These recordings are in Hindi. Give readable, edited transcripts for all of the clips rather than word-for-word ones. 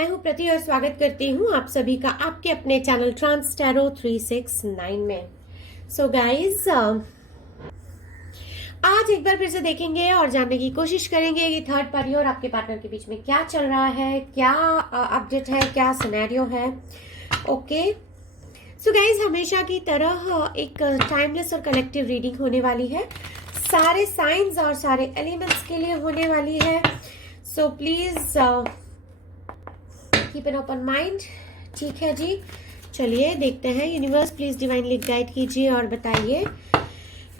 मैं हूं प्रति और स्वागत करती हूं आप सभी का आपके अपने चैनल ट्रांस टैरो 369 में। सो गाइज आज एक बार फिर से देखेंगे और जानने की कोशिश करेंगे कि थर्ड पार्टी और आपके पार्टनर के बीच में क्या चल रहा है, क्या अपडेट है, क्या सिनेरियो है। ओके सो गाइज हमेशा की तरह एक टाइमलेस और कलेक्टिव रीडिंग होने वाली है, सारे साइंस और सारे एलिमेंट्स के लिए होने वाली है। So please keep an open mind. ठीक है जी, चलिए देखते हैं। यूनिवर्स प्लीज डिवाइनली गाइड कीजिए और बताइए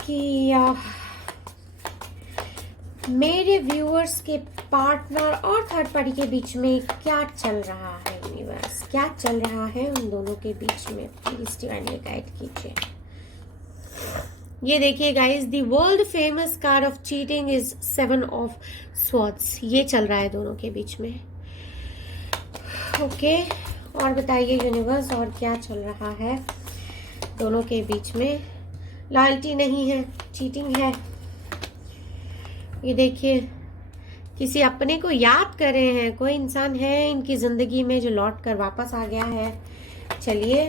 कि मेरे व्यूअर्स के पार्टनर और थर्ड पार्टी के बीच में क्या चल रहा है। यूनिवर्स क्या चल रहा है उन दोनों के बीच में, प्लीज डिवाइनली गाइड कीजिए। ये देखिए guys, the world famous card of cheating is 7 of swords. ये चल रहा है दोनों के बीच में। ओके और बताइए यूनिवर्स, और क्या चल रहा है दोनों के बीच में। लॉयल्टी नहीं है, चीटिंग है। ये देखिए, किसी अपने को याद कर रहे हैं। कोई इंसान है इनकी जिंदगी में जो लौट कर वापस आ गया है। चलिए,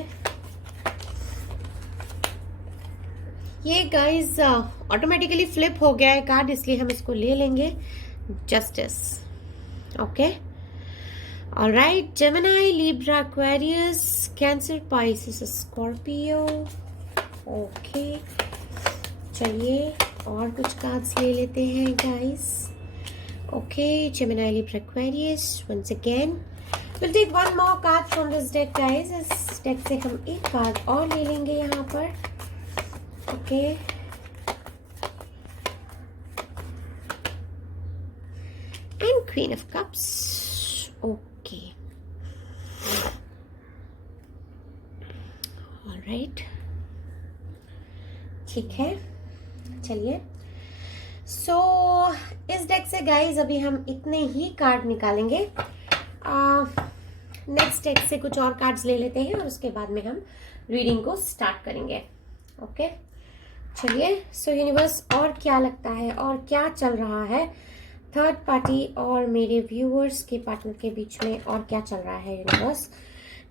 ये गाइस ऑटोमेटिकली फ्लिप हो गया है कार्ड, इसलिए हम इसको ले लेंगे। Justice. Okay alright, Gemini, Libra, Aquarius, Cancer, Pisces, Scorpio. Okay चलिए और कुछ कार्ड्स ले लेते हैं guys. Okay Gemini, Libra, Aquarius. Once again will take one more card from this deck guys. इस डेक से हम एक कार्ड और ले लेंगे यहाँ पर। Okay and queen of cups. Okay alright, ठीक है। चलिए सो इस डेक से गाइज अभी हम इतने ही कार्ड निकालेंगे। नेक्स्ट डेक से कुछ और कार्ड्स ले लेते हैं और उसके बाद में हम रीडिंग को स्टार्ट करेंगे। ओके चलिए, सो यूनिवर्स और क्या लगता है और क्या चल रहा है थर्ड पार्टी और मेरे व्यूअर्स के पार्टनर के बीच में, और क्या चल रहा है यूनिवर्स।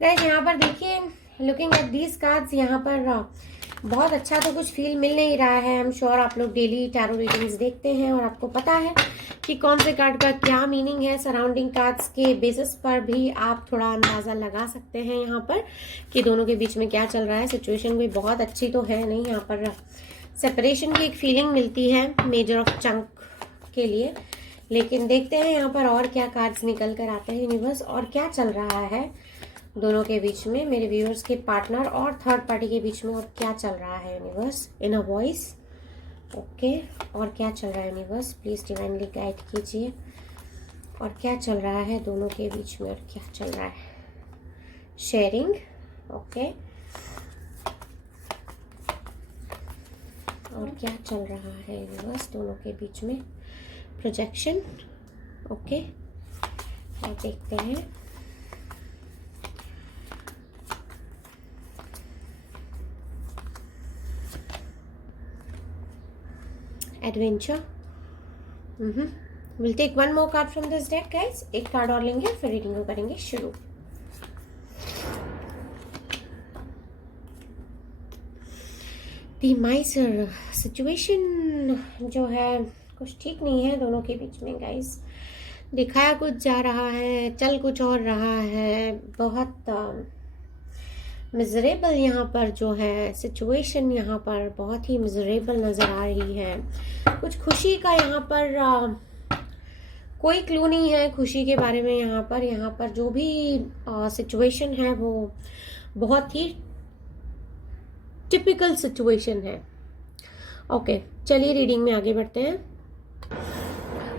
गाइस यहाँ पर देखिए, लुकिंग एट दीज कार्ड्स, यहाँ पर बहुत अच्छा तो कुछ फील मिल नहीं रहा है। आई एम श्योर आप लोग डेली टैरो रीडिंग्स देखते हैं और आपको पता है कि कौन से कार्ड का क्या मीनिंग है। सराउंडिंग कार्ड्स के बेसिस पर भी आप थोड़ा अंदाजा लगा सकते हैं यहाँ पर कि दोनों के बीच में क्या चल रहा है। सिचुएशन भी बहुत अच्छी तो है नहीं, यहाँ पर सेपरेशन की एक फीलिंग मिलती है मेजर ऑफ चंक के लिए। लेकिन देखते हैं यहाँ पर और क्या कार्ड्स निकल कर आते हैं यूनिवर्स, और क्या चल रहा है दोनों के बीच में, मेरे व्यूअर्स के पार्टनर और थर्ड पार्टी के बीच में, और क्या चल रहा है universe in a voice. Okay और क्या चल रहा है यूनिवर्स, प्लीज डिवाइनली गाइड कीजिए। और क्या चल रहा है दोनों के बीच में, और क्या चल रहा है। शेयरिंग। ओके और क्या चल रहा है यूनिवर्स दोनों के बीच में। प्रोजेक्शन। ओके और देखते हैं। Adventure. Will take one more card from this deck guys. एक कार्ड और लेंगे फिर रीडिंग को करेंगे शुरू। द माइसर। सिचुएशन जो है कुछ ठीक नहीं है दोनों के बीच में गाइस। दिखाया कुछ जा रहा है, चल कुछ और रहा है। बहुत मिजरेबल यहाँ पर जो है सिचुएशन, यहाँ पर बहुत ही मिजरेबल नज़र आ रही है। कुछ खुशी का यहाँ पर कोई क्लू नहीं है खुशी के बारे में। यहाँ पर जो भी सिचुएशन है वो बहुत ही टिपिकल सिचुएशन है। ओके चलिए रीडिंग में आगे बढ़ते हैं।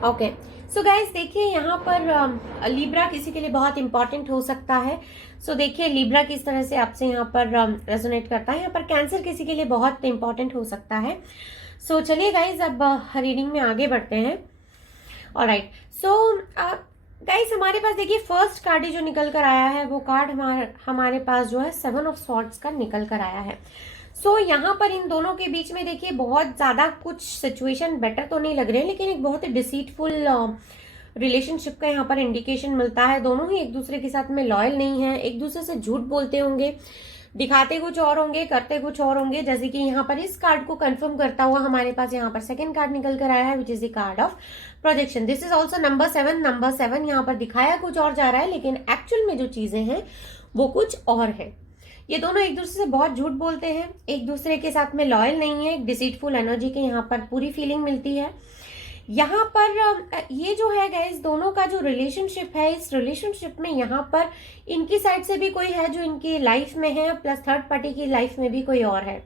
ओके सो गाइस देखिए, यहाँ पर लिब्रा किसी के लिए बहुत इंपॉर्टेंट हो सकता है। सो देखिए लिब्रा किस तरह से आपसे यहाँ पर रेजोनेट करता है। यहाँ पर कैंसर किसी के लिए बहुत इंपॉर्टेंट हो सकता है। सो चलिए गाइस अब रीडिंग में आगे बढ़ते हैं। ऑलराइट सो गाइस हमारे पास देखिए फर्स्ट कार्ड जो निकल कर आया है वो कार्ड हमारे पास जो है 7 ऑफ स्वॉर्ड्स का निकल कर आया है। सो यहाँ पर इन दोनों के बीच में देखिए बहुत ज्यादा कुछ सिचुएशन बेटर तो नहीं लग रहे हैं, लेकिन एक बहुत ही डिसीटफुल रिलेशनशिप का यहाँ पर इंडिकेशन मिलता है। दोनों ही एक दूसरे के साथ में लॉयल नहीं है, एक दूसरे से झूठ बोलते होंगे, दिखाते कुछ और होंगे, करते कुछ और होंगे। जैसे कि यहाँ पर इस कार्ड को कंफर्म करता हुआ हमारे पास यहाँ पर सेकंड कार्ड निकल कर आया है, which is the card of projection. This is also number 7। Number 7 यहाँ पर दिखाया कुछ और जा रहा है, लेकिन एक्चुअल में जो चीजें हैं वो कुछ और है। ये दोनों एक दूसरे से बहुत झूठ बोलते हैं, एक दूसरे के साथ में लॉयल नहीं है, डिसीटफुल एनर्जी की यहाँ पर पूरी फीलिंग मिलती है। यहाँ पर ये जो है गाइस, दोनों का जो रिलेशनशिप है, इस रिलेशनशिप में यहाँ पर इनकी साइड से भी कोई है जो इनकी लाइफ में है, प्लस थर्ड पार्टी की लाइफ में भी कोई और है।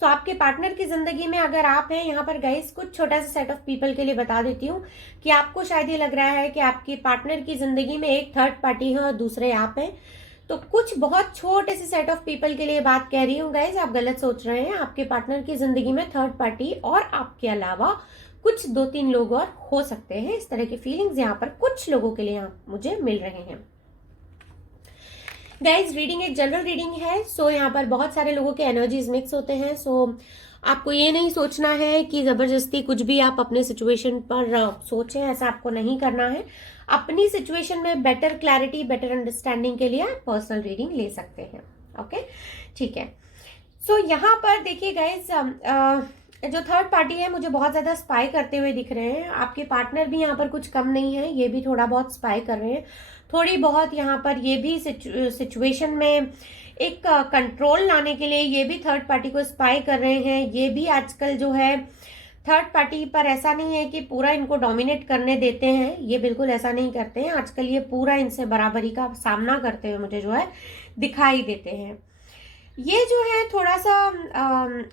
सो आपके पार्टनर की जिंदगी में अगर आप हैं यहाँ पर गाइस, कुछ छोटा सा सेट ऑफ पीपल के लिए बता देती हूँ कि आपको शायद ये लग रहा है कि आपके पार्टनर की जिंदगी में एक थर्ड पार्टी है और दूसरे आप हैं। तो कुछ बहुत छोटे से सेट ऑफ पीपल के लिए बात कह रही हूँ गाइस, आप गलत सोच रहे हैं। आपके पार्टनर की जिंदगी में थर्ड पार्टी और आपके अलावा कुछ 2-3 लोग और हो सकते हैं। इस तरह की फीलिंग्स यहाँ पर कुछ लोगों के लिए मुझे मिल रहे हैं। गाइज, रीडिंग एक जनरल रीडिंग है, सो यहाँ पर बहुत सारे लोगों के एनर्जीज मिक्स होते हैं। सो आपको ये नहीं सोचना है कि जबरदस्ती कुछ भी आप अपने सिचुएशन पर सोचें, ऐसा आपको नहीं करना है। अपनी सिचुएशन में बेटर क्लैरिटी, बेटर अंडरस्टैंडिंग के लिए आप पर्सनल रीडिंग ले सकते हैं। ओके, ठीक है। सो यहाँ पर देखिए गाइज, जो थर्ड पार्टी है मुझे बहुत ज्यादा स्पाई करते हुए दिख रहे हैं। आपके पार्टनर भी यहाँ पर कुछ कम नहीं है, ये भी थोड़ा बहुत स्पाई कर रहे हैं। थोड़ी बहुत यहाँ पर ये भी सिचुएशन में एक कंट्रोल लाने के लिए ये भी थर्ड पार्टी को स्पाई कर रहे हैं। ये भी आजकल जो है थर्ड पार्टी पर ऐसा नहीं है कि पूरा इनको डोमिनेट करने देते हैं, ये बिल्कुल ऐसा नहीं करते हैं। आजकल ये पूरा इनसे बराबरी का सामना करते हुए मुझे जो है दिखाई देते हैं। ये जो है थोड़ा सा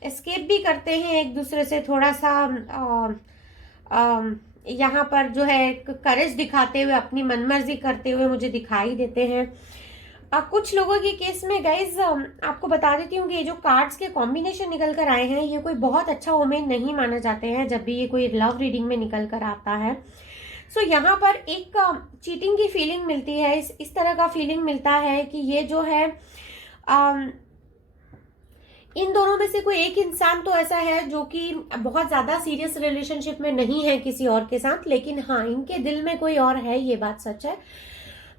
एस्केप भी करते हैं एक दूसरे से, थोड़ा सा यहाँ पर जो है करेज दिखाते हुए, अपनी मनमर्जी करते हुए मुझे दिखाई देते हैं। कुछ लोगों के केस में गाइज आपको बता देती हूँ कि ये जो कार्ड्स के कॉम्बिनेशन निकल कर आए हैं, ये कोई बहुत अच्छा ओमेन नहीं माना जाते हैं जब भी ये कोई लव रीडिंग में निकल कर आता है। सो यहाँ पर एक चीटिंग की फीलिंग मिलती है, इस तरह का फीलिंग मिलता है कि ये जो है इन दोनों में से कोई एक इंसान तो ऐसा है जो कि बहुत ज्यादा सीरियस रिलेशनशिप में नहीं है किसी और के साथ, लेकिन हाँ इनके दिल में कोई और है, ये बात सच है।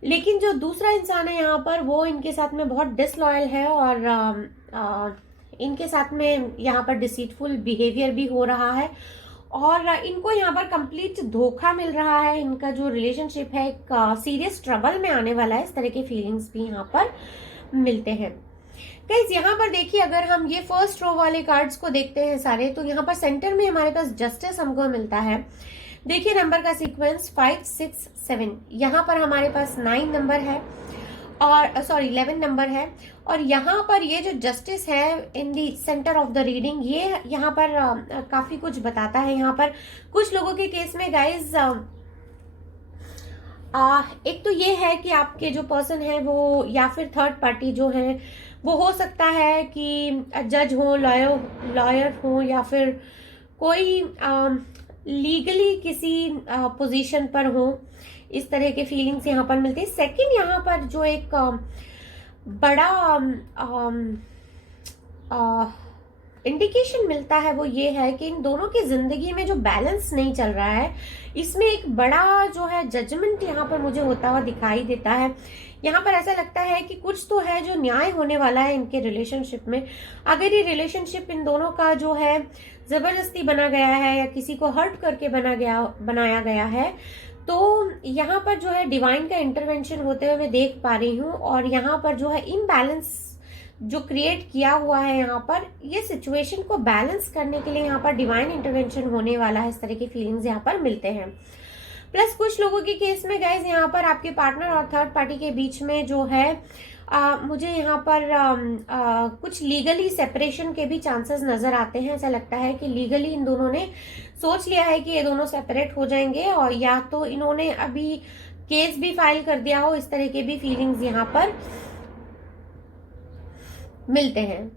लेकिन जो दूसरा इंसान है यहाँ पर, वो इनके साथ में बहुत डिसलॉयल है और इनके साथ में यहाँ पर डिसीटफुल बिहेवियर भी हो रहा है और इनको यहाँ पर कंप्लीट धोखा मिल रहा है। इनका जो रिलेशनशिप है एक सीरियस ट्रबल में आने वाला है, इस तरह के फीलिंग्स भी यहाँ पर मिलते हैं। गाइस, यहाँ पर देखिए, अगर हम ये फर्स्ट रो वाले कार्ड्स को देखते हैं सारे, तो यहाँ पर सेंटर में हमारे पास जस्टिस हमको मिलता है। देखिए नंबर का सीक्वेंस 5, 6, 7, यहाँ पर हमारे पास 9 नंबर है और सॉरी 11 नंबर है। और यहाँ पर ये जो जस्टिस है in the centre of the reading, ये यहाँ पर काफी कुछ बताता है। यहाँ पर कुछ लोगों के केस में गाइज एक तो ये है कि आपके जो पर्सन है वो या फिर थर्ड पार्टी जो है वो हो सकता है कि जज हो, लॉयर हो, या फिर कोई लीगली किसी पोजीशन पर हो। इस तरह के फीलिंग्स यहाँ पर मिलती है। सेकंड, यहाँ पर जो एक बड़ा इंडिकेशन मिलता है वो ये है कि इन दोनों की जिंदगी में जो बैलेंस नहीं चल रहा है, इसमें एक बड़ा जो है जजमेंट यहाँ पर मुझे होता हुआ दिखाई देता है। यहाँ पर ऐसा लगता है कि कुछ तो है जो न्याय होने वाला है इनके रिलेशनशिप में। अगर ये रिलेशनशिप इन दोनों का जो है जबरदस्ती बना गया है या किसी को हर्ट करके बनाया गया है, तो यहाँ पर जो है डिवाइन का इंटरवेंशन होते हुए मैं देख पा रही हूँ। और यहाँ पर जो है इम्बैलेंस जो क्रिएट किया हुआ है, यहाँ पर ये सिचुएशन को बैलेंस करने के लिए यहाँ पर डिवाइन इंटरवेंशन होने वाला है, इस तरह की फीलिंग्स यहाँ पर मिलते हैं। प्लस कुछ लोगों के केस में गाइज यहाँ पर आपके पार्टनर और थर्ड पार्टी के बीच में जो है मुझे यहाँ पर कुछ लीगली सेपरेशन के भी चांसेस नजर आते हैं। ऐसा लगता है कि लीगली इन दोनों ने सोच लिया है कि ये दोनों सेपरेट हो जाएंगे, और या तो इन्होंने अभी केस भी फाइल कर दिया हो, इस तरह के भी फीलिंग्स यहाँ पर मिलते हैं।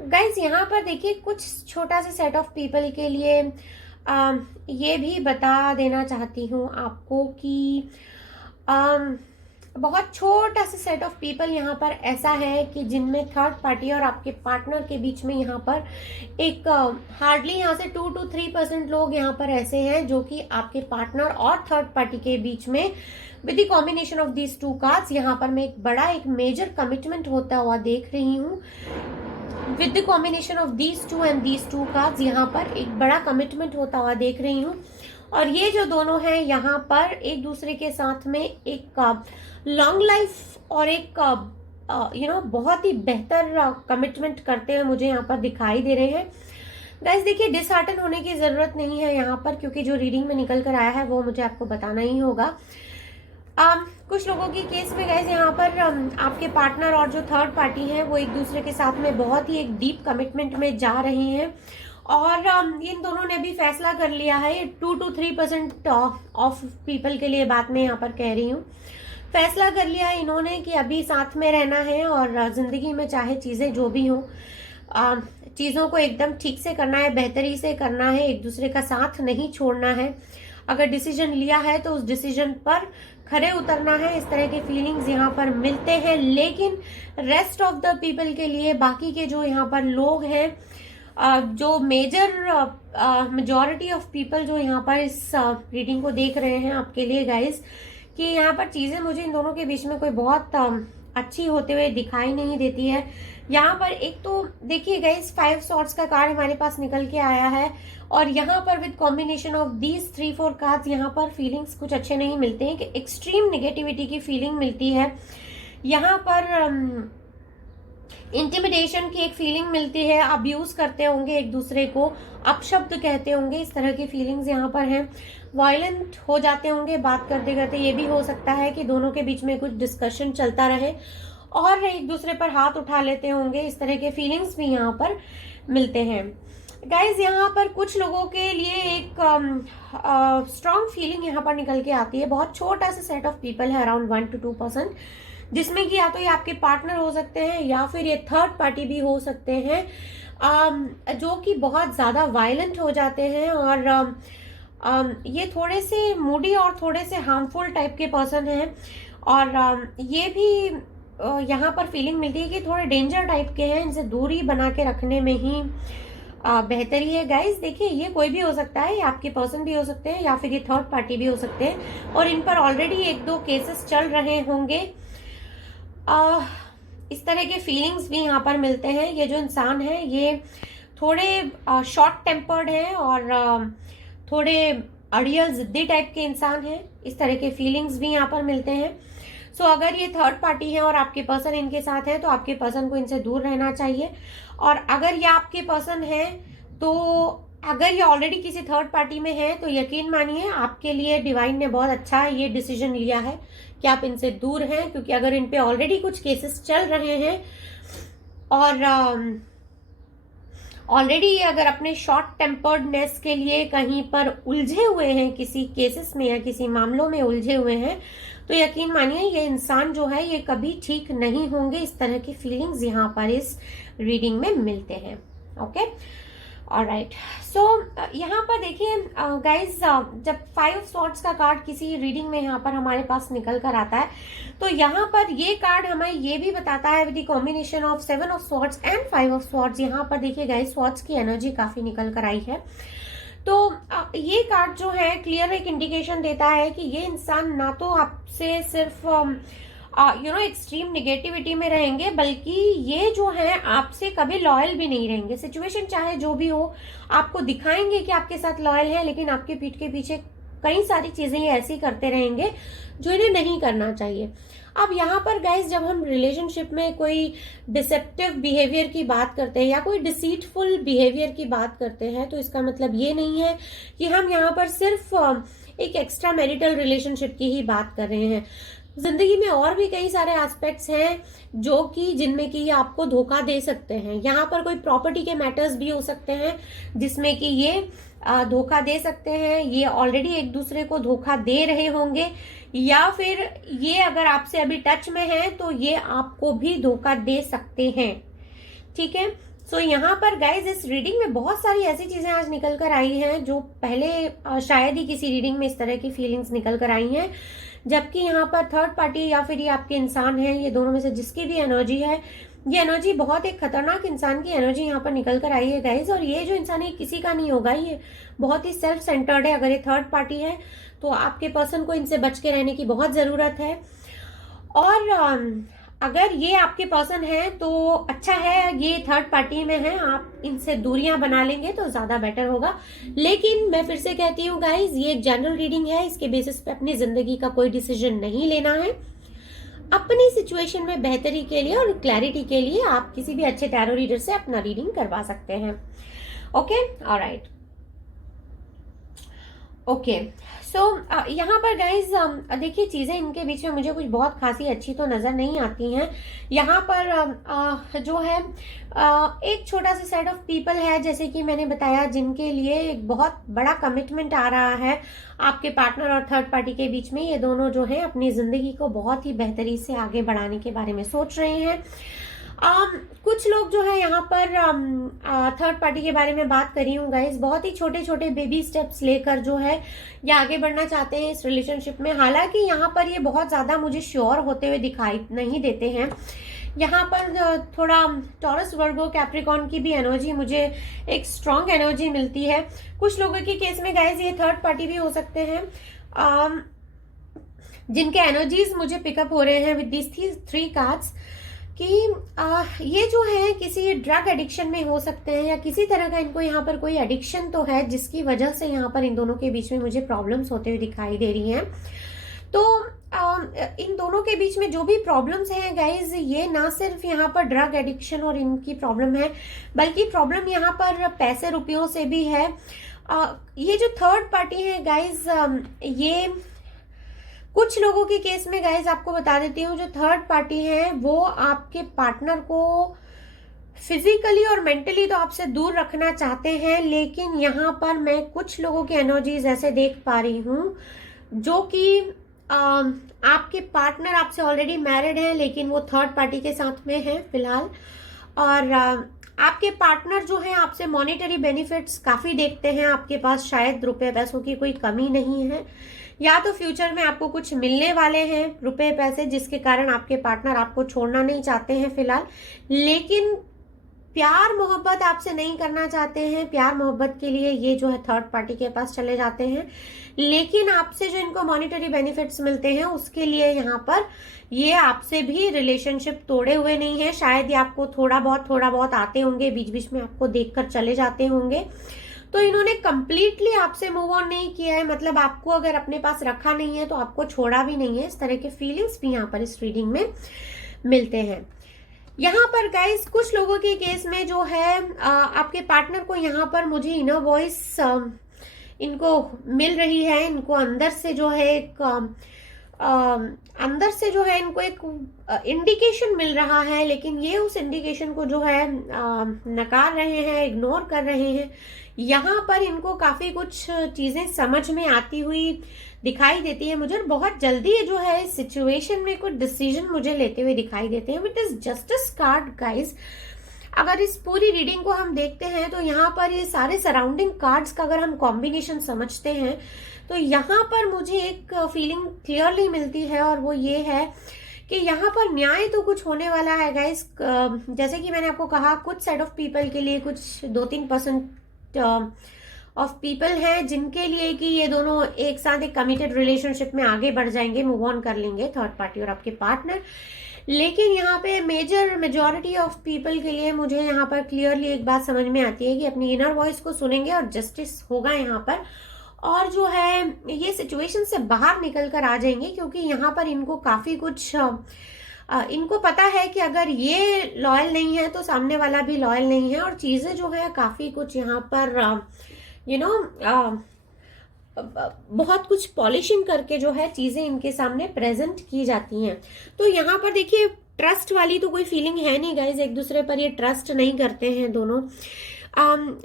गाइज, यहाँ पर देखिए कुछ छोटा सा सेट ऑफ पीपल के लिए ये भी बता देना चाहती हूँ आपको कि बहुत छोटा सा सेट ऑफ पीपल यहाँ पर ऐसा है कि जिनमें थर्ड पार्टी और आपके पार्टनर के बीच में यहाँ पर एक हार्डली यहाँ से 2 to 3% लोग यहाँ पर ऐसे हैं जो कि आपके पार्टनर और थर्ड पार्टी के बीच में with the combination of these two cards यहाँ पर मैं एक मेजर कमिटमेंट होता हुआ देख रही हूँ। With the combination of these two and these two cards यहाँ पर एक बड़ा कमिटमेंट होता हुआ देख रही हूँ। और ये जो दोनों हैं यहाँ पर एक दूसरे के साथ में एक लॉन्ग लाइफ और एक बहुत ही बेहतर कमिटमेंट करते हुए मुझे यहाँ पर दिखाई दे रहे हैं। गाइस देखिए, डिसहार्टन होने की जरूरत नहीं है यहाँ पर, क्योंकि जो रीडिंग में निकल कर आया है वो मुझे आपको बताना ही होगा। कुछ लोगों की केस में गाइस यहाँ पर आपके पार्टनर और जो थर्ड पार्टी है वो एक दूसरे के साथ में बहुत ही एक डीप कमिटमेंट में जा रहे हैं और इन दोनों ने भी फैसला कर लिया है। 2 to 3% ऑफ पीपल के लिए बात मैं यहाँ पर कह रही हूँ। फैसला कर लिया है इन्होंने कि अभी साथ में रहना है और जिंदगी में चाहे चीजें जो भी हो, चीजों को एकदम ठीक से करना है, बेहतरी से करना है, एक दूसरे का साथ नहीं छोड़ना है। अगर डिसीजन लिया है तो उस डिसीजन पर खरे उतरना है। इस तरह के फीलिंग्स यहाँ पर मिलते हैं। लेकिन रेस्ट ऑफ द पीपल के लिए, बाकी के जो यहाँ पर लोग हैं, जो मेजॉरिटी ऑफ पीपल जो यहाँ पर इस रीडिंग को देख रहे हैं आपके लिए गाइस, कि यहाँ पर चीजें मुझे इन दोनों के बीच में कोई बहुत अच्छी होते हुए दिखाई नहीं देती है। यहाँ पर एक तो देखिए गाइस, 5 सॉर्ड्स का कार्ड हमारे पास निकल के आया है और यहाँ पर with combination of these 3-4 cards यहाँ पर फीलिंग्स कुछ अच्छे नहीं मिलते हैं, कि एक्सट्रीम नेगेटिविटी की फीलिंग मिलती है। यहाँ पर इंटिमिडेशन की एक फीलिंग मिलती है, अब्यूज करते होंगे एक दूसरे को, अपशब्द कहते होंगे, इस तरह की फीलिंग्स यहाँ पर हैं। वायलेंट हो जाते होंगे बात करते करते। ये भी हो सकता है कि दोनों के बीच में कुछ डिस्कशन चलता रहे और एक दूसरे पर हाथ उठा लेते होंगे, इस तरह के फीलिंग्स भी यहाँ पर मिलते हैं। गाइज यहाँ पर कुछ लोगों के लिए एक स्ट्रॉन्ग फीलिंग यहाँ पर निकल के आती है। बहुत छोटा सा सेट ऑफ पीपल है, अराउंड 1 to 2%, जिसमें कि या तो ये आपके पार्टनर हो सकते हैं या फिर ये थर्ड पार्टी भी हो सकते हैं, जो कि बहुत ज्यादा वायलेंट हो जाते हैं और ये थोड़े से मूडी और थोड़े से हार्मफुल टाइप के पर्सन हैं। और ये भी यहाँ पर फीलिंग मिलती है कि थोड़े डेंजर टाइप के हैं, इनसे दूरी बना के रखने में ही बेहतरी है। गाइस देखिए, ये कोई भी हो सकता है, ये आपके पर्सन भी हो सकते हैं या फिर ये थर्ड पार्टी भी हो सकते हैं और इन पर ऑलरेडी 1-2 केसेस चल रहे होंगे। इस तरह के फीलिंग्स भी यहाँ पर मिलते हैं। ये जो इंसान है ये थोड़े शॉर्ट टेम्पर्ड हैं और थोड़े अड़ियल जिद्दी टाइप के इंसान हैं, इस तरह के फीलिंग्स भी यहाँ पर मिलते हैं। सो अगर ये थर्ड पार्टी है और आपके पर्सन इनके साथ है तो आपके पर्सन को इनसे दूर रहना चाहिए। और अगर ये आपके पर्सन है तो अगर ये ऑलरेडी किसी थर्ड पार्टी में है तो यकीन मानिए आपके लिए डिवाइन ने बहुत अच्छा ये डिसीजन लिया है कि आप इनसे दूर हैं, क्योंकि अगर इन पे ऑलरेडी कुछ केसेस चल रहे हैं और ऑलरेडी अगर अपने शॉर्ट टेम्पर्डनेस के लिए कहीं पर उलझे हुए हैं, किसी केसेस में या किसी मामलों में उलझे हुए हैं, तो यकीन मानिए ये इंसान जो है ये कभी ठीक नहीं होंगे। इस तरह की फीलिंग्स यहाँ पर इस रीडिंग में मिलते हैं। Okay, alright. सो यहाँ पर देखिए गाइज, जब 5 सॉर्ड्स का कार्ड किसी रीडिंग में यहाँ पर हमारे पास निकल कर आता है तो यहाँ पर ये कार्ड हमें ये भी बताता है with the combination of 7 of swords and 5 of swords. यहाँ पर देखिए गाइज, सॉर्ड्स की एनर्जी काफी निकल कर आई है। तो ये कार्ड जो है क्लियर एक इंडिकेशन देता है कि ये इंसान ना तो आपसे सिर्फ एक्सट्रीम नेगेटिविटी में रहेंगे, बल्कि ये जो है आपसे कभी लॉयल भी नहीं रहेंगे। सिचुएशन चाहे जो भी हो, आपको दिखाएंगे कि आपके साथ लॉयल है, लेकिन आपके पीठ के पीछे कई सारी चीजें ये ऐसी करते रहेंगे जो इन्हें नहीं करना चाहिए। अब यहाँ पर गाइस, जब हम रिलेशनशिप में कोई डिसेप्टिव बिहेवियर की बात करते हैं या कोई डिसीटफुल बिहेवियर की बात करते हैं, तो इसका मतलब ये नहीं है कि हम यहाँ पर सिर्फ एक एक्स्ट्रा मैरिटल रिलेशनशिप की ही बात कर रहे हैं। जिंदगी में और भी कई सारे एस्पेक्ट्स हैं जो कि जिनमें कि ये आपको धोखा दे सकते हैं। यहाँ पर कोई प्रॉपर्टी के मैटर्स भी हो सकते हैं जिसमें कि ये धोखा दे सकते हैं। ये ऑलरेडी एक दूसरे को धोखा दे रहे होंगे, या फिर ये अगर आपसे अभी टच में है तो ये आपको भी धोखा दे सकते हैं। ठीक है, सो यहाँ पर गाइज इस रीडिंग में बहुत सारी ऐसी चीजें आज निकल कर आई हैं जो पहले शायद ही किसी रीडिंग में इस तरह की फीलिंग्स निकल कर आई हैं। जबकि यहाँ पर थर्ड पार्टी या फिर ये आपके इंसान है, ये दोनों में से जिसकी भी एनर्जी है, ये एनर्जी बहुत एक खतरनाक इंसान की एनर्जी यहाँ पर निकल कर आई है गाइज। और ये जो इंसान है किसी का नहीं होगा, ये बहुत ही सेल्फ सेंटर्ड है। अगर ये थर्ड पार्टी है तो आपके पर्सन को इनसे बच के रहने की बहुत जरूरत है। और अगर ये आपके पर्सन है तो अच्छा है, ये थर्ड पार्टी में है, आप इनसे दूरियां बना लेंगे तो ज्यादा बेटर होगा। लेकिन मैं फिर से कहती हूँ गाइज, ये एक जनरल रीडिंग है, इसके बेसिस पे अपनी जिंदगी का कोई डिसीजन नहीं लेना है। अपनी सिचुएशन में बेहतरी के लिए और क्लैरिटी के लिए आप किसी भी अच्छे टैरो रीडर से अपना रीडिंग करवा सकते हैं। Okay, alright, okay. सो यहाँ पर गाइज देखिए, चीजें इनके बीच में मुझे कुछ बहुत खासी अच्छी तो नजर नहीं आती हैं। यहाँ पर जो है एक छोटा सा सेट ऑफ पीपल है, जैसे कि मैंने बताया, जिनके लिए एक बहुत बड़ा कमिटमेंट आ रहा है आपके पार्टनर और थर्ड पार्टी के बीच में। ये दोनों जो है अपनी जिंदगी को बहुत ही बेहतरी से आगे बढ़ाने के बारे में सोच रहे हैं। कुछ लोग जो है यहाँ पर थर्ड पार्टी के बारे में बात कर रही हूँ गाइज, बहुत ही छोटे छोटे बेबी स्टेप्स लेकर जो है ये आगे बढ़ना चाहते हैं इस रिलेशनशिप में। हालांकि यहाँ पर ये बहुत ज्यादा मुझे श्योर होते हुए दिखाई नहीं देते हैं। यहाँ पर थोड़ा टॉरस, वर्गो, कैप्रिकॉर्न की भी एनर्जी, मुझे एक स्ट्रॉन्ग एनर्जी मिलती है। कुछ लोगों के केस में गाइज ये थर्ड पार्टी भी हो सकते हैं, जिनके एनर्जीज मुझे पिकअप हो रहे हैं विद दिस 3 कार्ड्स, कि ये जो है किसी ड्रग एडिक्शन में हो सकते हैं, या किसी तरह का इनको यहाँ पर कोई एडिक्शन तो है जिसकी वजह से यहाँ पर इन दोनों के बीच में मुझे प्रॉब्लम्स होते हुए दिखाई दे रही हैं। तो इन दोनों के बीच में जो भी प्रॉब्लम्स हैं गाइज, ये ना सिर्फ यहाँ पर ड्रग एडिक्शन और इनकी प्रॉब्लम है, बल्कि प्रॉब्लम यहाँ पर पैसे रुपयों से भी है। ये जो थर्ड पार्टी है गाइज, ये कुछ लोगों के केस में गाइज आपको बता देती हूँ, जो थर्ड पार्टी है वो आपके पार्टनर को फिजिकली और मेंटली तो आपसे दूर रखना चाहते हैं। लेकिन यहाँ पर मैं कुछ लोगों की एनर्जीज ऐसे देख पा रही हूँ जो कि आपके पार्टनर आपसे ऑलरेडी मैरिड हैं, लेकिन वो थर्ड पार्टी के साथ में है फिलहाल। और आपके पार्टनर जो है आपसे मॉनेटरी बेनिफिट्स काफी देखते हैं, आपके पास शायद रुपए पैसों की कोई कमी नहीं है, या तो फ्यूचर में आपको कुछ मिलने वाले हैं रुपए पैसे, जिसके कारण आपके पार्टनर आपको छोड़ना नहीं चाहते हैं फिलहाल। लेकिन प्यार मोहब्बत आपसे नहीं करना चाहते हैं, प्यार मोहब्बत के लिए ये जो है थर्ड पार्टी के पास चले जाते हैं। लेकिन आपसे जो इनको मॉनेटरी बेनिफिट्स मिलते हैं उसके लिए यहाँ पर ये आपसे भी रिलेशनशिप तोड़े हुए नहीं है। शायद ये आपको थोड़ा बहुत आते होंगे, बीच बीच में आपको देखकर चले जाते होंगे। तो इन्होंने कंप्लीटली आपसे मूव ऑन नहीं किया है, मतलब आपको अगर अपने पास रखा नहीं है तो आपको छोड़ा भी नहीं है। इस तरह के फीलिंग्स भी यहाँ पर इस रीडिंग में मिलते हैं। यहाँ पर गाइस कुछ लोगों के केस में जो है आपके पार्टनर को यहाँ पर मुझे इनर वॉइस इनको मिल रही है। इनको अंदर से जो है एक इनको एक इंडिकेशन मिल रहा है, लेकिन ये उस इंडिकेशन को जो है नकार रहे हैं, इग्नोर कर रहे हैं। यहाँ पर इनको काफी कुछ चीजें समझ में आती हुई दिखाई देती है मुझे, और बहुत जल्दी जो है इस सिचुएशन में कुछ डिसीजन मुझे लेते हुए दिखाई देते हैं। It is justice card guys. अगर इस पूरी रीडिंग को हम देखते हैं तो यहाँ पर ये सारे सराउंडिंग कार्ड्स का अगर हम कॉम्बिनेशन समझते हैं तो यहाँ पर मुझे एक फीलिंग क्लियरली मिलती है, और वो ये है कि यहाँ पर न्याय तो कुछ होने वाला है गाइस। जैसे कि मैंने आपको कहा, कुछ सेट ऑफ पीपल के लिए, कुछ 2-3% ऑफ पीपल हैं जिनके लिए कि ये दोनों एक साथ एक कमिटेड रिलेशनशिप में आगे बढ़ जाएंगे, मूव ऑन कर लेंगे, थर्ड पार्टी और आपके पार्टनर। लेकिन यहाँ पे मेजॉरिटी ऑफ पीपल के लिए मुझे यहाँ पर क्लियरली एक बात समझ में आती है कि अपनी इनर वॉइस को सुनेंगे और जस्टिस होगा यहाँ पर, और जो है ये सिचुएशन से बाहर निकल कर आ जाएंगे। क्योंकि यहाँ पर इनको काफी कुछ इनको पता है कि अगर ये लॉयल नहीं है तो सामने वाला भी लॉयल नहीं है, और चीजें जो है काफी कुछ यहाँ पर बहुत कुछ पॉलिशिंग करके जो है चीजें इनके सामने प्रेजेंट की जाती हैं। तो यहाँ पर देखिए, ट्रस्ट वाली तो कोई फीलिंग है नहीं गाइज, एक दूसरे पर ये ट्रस्ट नहीं करते हैं दोनों।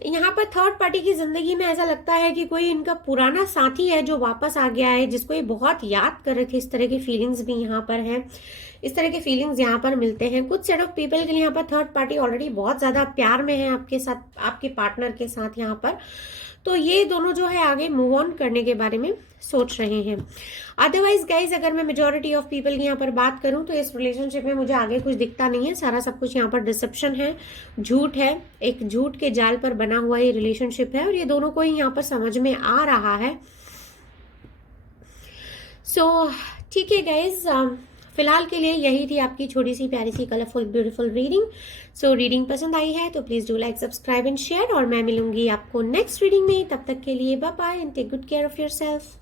यहाँ पर थर्ड पार्टी की जिंदगी में ऐसा लगता है कि कोई इनका पुराना साथी है जो वापस आ गया है, जिसको ये बहुत याद कर रहे थे। इस तरह की फीलिंग्स भी यहाँ पर है। इस तरह के फीलिंग्स यहाँ पर मिलते हैं। कुछ सेट ऑफ पीपल के लिए यहाँ पर थर्ड पार्टी ऑलरेडी बहुत ज्यादा प्यार में है आपके साथ, आपके पार्टनर के साथ यहाँ पर, तो ये दोनों जो है आगे मूव ऑन करने के बारे में सोच रहे हैं। अदरवाइज गाइज अगर मैं मेजोरिटी ऑफ पीपल की यहाँ पर बात करूं तो इस रिलेशनशिप में मुझे आगे कुछ दिखता नहीं है, सारा सब कुछ यहाँ पर डिसेप्शन है, झूठ है, एक झूठ के जाल पर बना हुआ ये रिलेशनशिप है और ये दोनों को ही यहाँ पर समझ में आ रहा है। सो ठीक है गाइज, फिलहाल के लिए यही थी आपकी छोटी सी प्यारी सी colourful beautiful reading. So reading पसंद आई है तो please do like subscribe and share, और मैं मिलूंगी आपको नेक्स्ट रीडिंग में। तब तक के लिए bye bye and take good care of yourself.